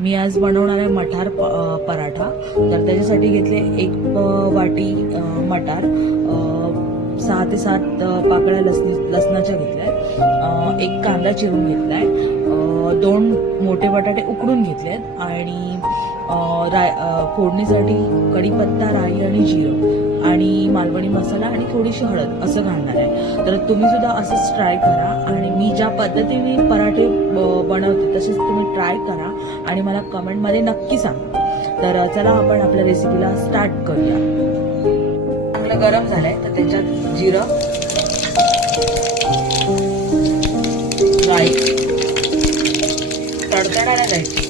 मी आज बनवणार आहे मटार पराठा। तर त्याच्यासाठी घेतले 1 वाटी मटार, 6 ते 7 पाकळ्या लसणाच्या घेतल्या, 1 कांदा चिरून घेतलाय, 2 मोठे बटाटे उकडून घेतलेत आणि फोडणीसाठी कढीपत्ता, राई आणि जिरं आणि मालवणी मसाला आणि थोडीशी हळद असं घालणार आहे। तर तुम्ही सुद्धा असंच ट्राय करा आणि मी ज्या पद्धतीने पराठे बनवते तसेच तुम्ही ट्राय करा आणि मला कमेंटमध्ये नक्की सांगा। तर चला आपण आपल्या रेसिपीला स्टार्ट करूया। चांगलं गरम झालंय तर त्याच्यात जिरं, राई तडतडायला जायची,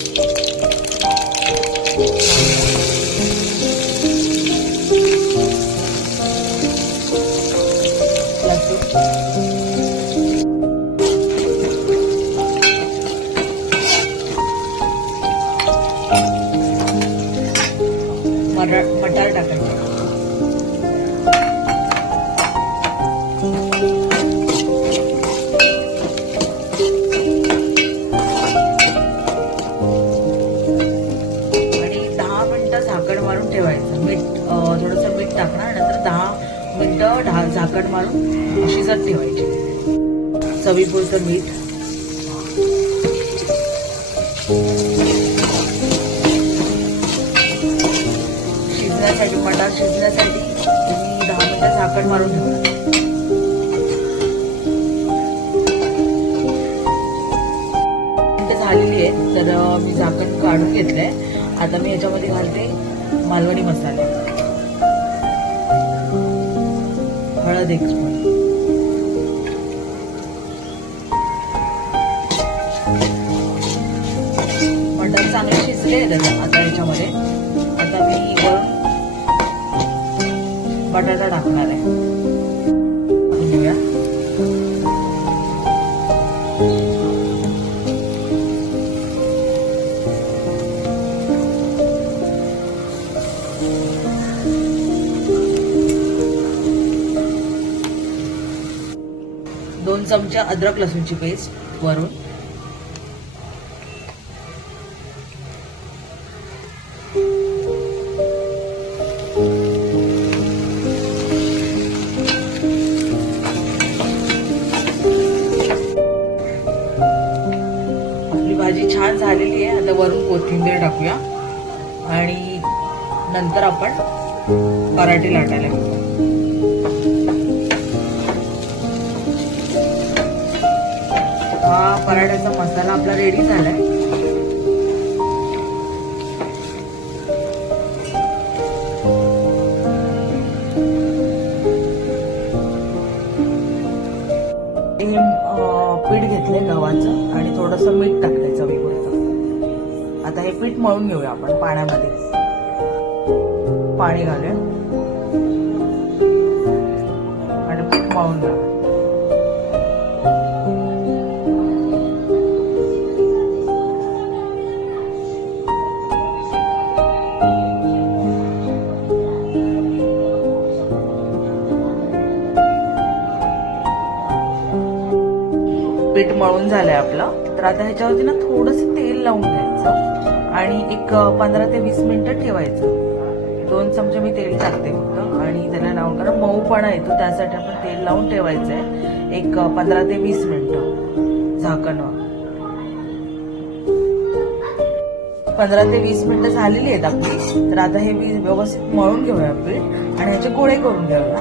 मटार टाकायचे, आणि 10 मिनिटं झाकण मारून ठेवायचं। मीठ थोडंसं मीठ टाकणार, नंतर 10 मिनिटं झाकण मारून शिजत ठेवायची। चवीपुरतं मीठ, शिजण्यासाठी मटार शिजण्यासाठी तुम्ही 10 मिनिटं झाकण मारून ठेवा। मिनिटं झालेली आहे तर मी झाकण काढून घेतलंय। आता मी याच्यामध्ये घालते मालवणी मसाले, हळद 1 स्पून, मटार चांगले शिजले आता याच्यामध्ये आता मी बटाटा टाकणार आहे। घेऊया, दोन चमचे अद्रक लसूणची पेस्ट वरून, भाजी छान झालेली आहे। आता वरून कोथिंबीर टाकूया आणि नंतर आपण पराठे लाटायला घेऊया। हा पराठ्याचा मसाला आपला रेडी झालाय। पीठ घेतलंय गव्हाचं आणि थोडंसं मीठ टाकलंय चवीपुरतं। आता हे पीठ मळून घेऊया आपण पाण्यामध्ये, पाणी घालूया आणि पीठ मळून घ्या। पीठ मळून झालंय आपलं। तर आता ह्याच्यावरती ना थोडंसं तेल लावून घ्यायचं आणि एक 15 ते 20 मिनिटं ठेवायचं। 2 चमचे मी तेल टाकते फक्त आणि त्याला लावून, कारण मऊपणा येतो त्यासाठी आपण तेल लावून ठेवायचंय एक 15 ते 20 मिनिटं झाकणवर। 15 ते 20 मिनिटं झालेली आहेत आपली। तर आता हे व्यवस्थित मळून घेऊया पीठ आणि ह्याचे गोळे करून घेऊया।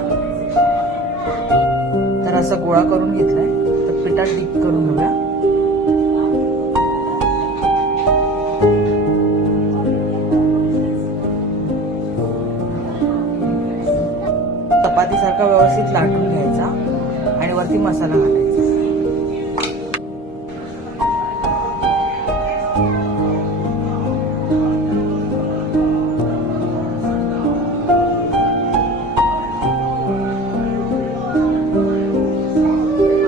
तर असा गोळा करून घेतलाय तर पिठात डीप करून घेऊया। चपातीसारखा व्यवस्थित लाटून घ्यायचा आणि वरती मसाला घालायचा।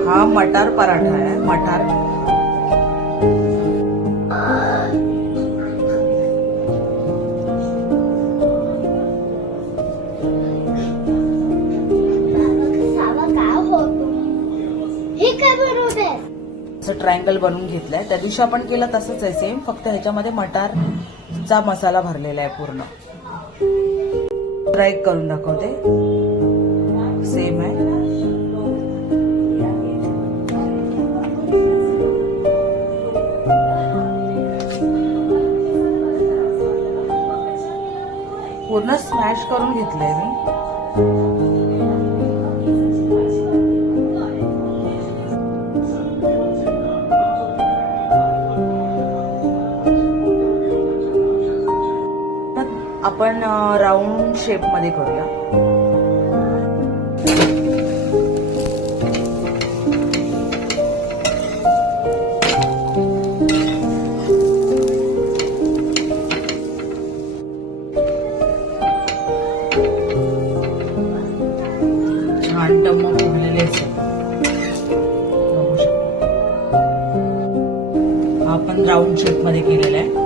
हा मटार पराठा आहे। मटार ट्रायंगल बनवून घेतलाय. त्या दिवशी आपण केलं तसंच आहे सेम, फक्त ह्याच्यामध्ये मटारचा मसाला भरलेला आहे पूर्ण. ट्राय करून दाखवते. सेम आहे. पूर्ण स्मॅश करून घेतलंय मी. आपण राऊंड शेप मध्ये करूया. छान टम्म फुगलेले असेल बघू शकतो. हा आपण राऊंड शेप मध्ये केलेला आहे.